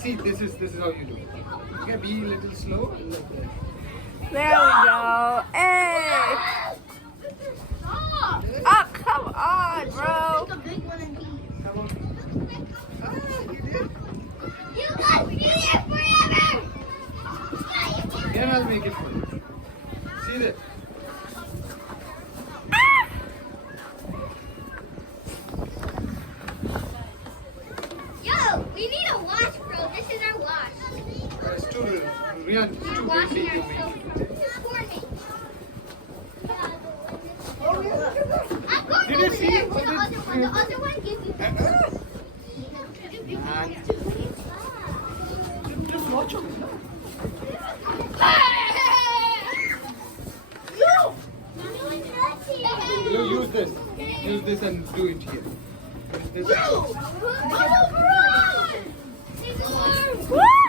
See, this is how you do it. Okay, be a little slow. There we go. Hey. Oh, come on, bro. Come on. Ah, you did. You guys be there forever! Then I'll make it for you. See that? Yo, we need a wash, bro. This is our wash. It's too, Rian, it's We're too washing basic to ourselves make. for me. Oh, yeah, look at that. I'm going Did over you see there it? to the other one. The other one gives you. Just watch it. You use this. Use this and do it here. Use this. Woo! Woo!